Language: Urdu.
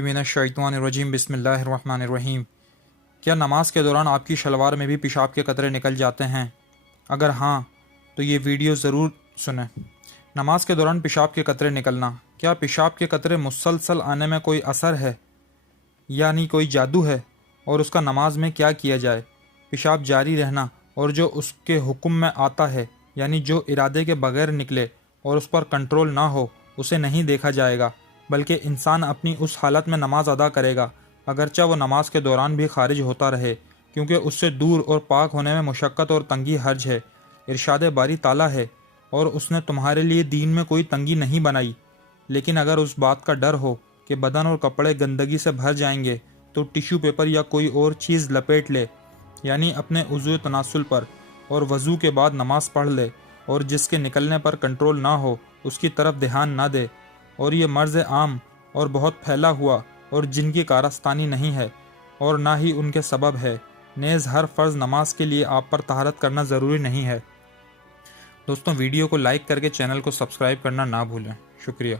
من الشیطان الرجیم بسم اللہ الرحمن الرحیم۔ کیا نماز کے دوران آپ کی شلوار میں بھی پیشاب کے قطرے نکل جاتے ہیں؟ اگر ہاں تو یہ ویڈیو ضرور سنیں۔ نماز کے دوران پیشاب کے قطرے نکلنا، کیا پیشاب کے قطرے مسلسل آنے میں کوئی اثر ہے یعنی کوئی جادو ہے؟ اور اس کا نماز میں کیا کیا جائے؟ پیشاب جاری رہنا اور جو اس کے حکم میں آتا ہے یعنی جو ارادے کے بغیر نکلے اور اس پر کنٹرول نہ ہو اسے نہیں دیکھا جائے گا، بلکہ انسان اپنی اس حالت میں نماز ادا کرے گا اگرچہ وہ نماز کے دوران بھی خارج ہوتا رہے، کیونکہ اس سے دور اور پاک ہونے میں مشقت اور تنگی حرج ہے۔ ارشاد باری تعالیٰ ہے، اور اس نے تمہارے لیے دین میں کوئی تنگی نہیں بنائی، لیکن اگر اس بات کا ڈر ہو کہ بدن اور کپڑے گندگی سے بھر جائیں گے تو ٹیشو پیپر یا کوئی اور چیز لپیٹ لے، یعنی اپنے عضو تناسل پر، اور وضو کے بعد نماز پڑھ لے، اور جس کے نکلنے پر کنٹرول نہ ہو اس کی طرف دھیان نہ دے۔ اور یہ مرض عام اور بہت پھیلا ہوا اور جن کی کارستانی نہیں ہے اور نہ ہی ان کے سبب ہے، نیز ہر فرض نماز کے لیے آپ پر طہارت کرنا ضروری نہیں ہے۔ دوستوں، ویڈیو کو لائک کر کے چینل کو سبسکرائب کرنا نہ بھولیں۔ شکریہ۔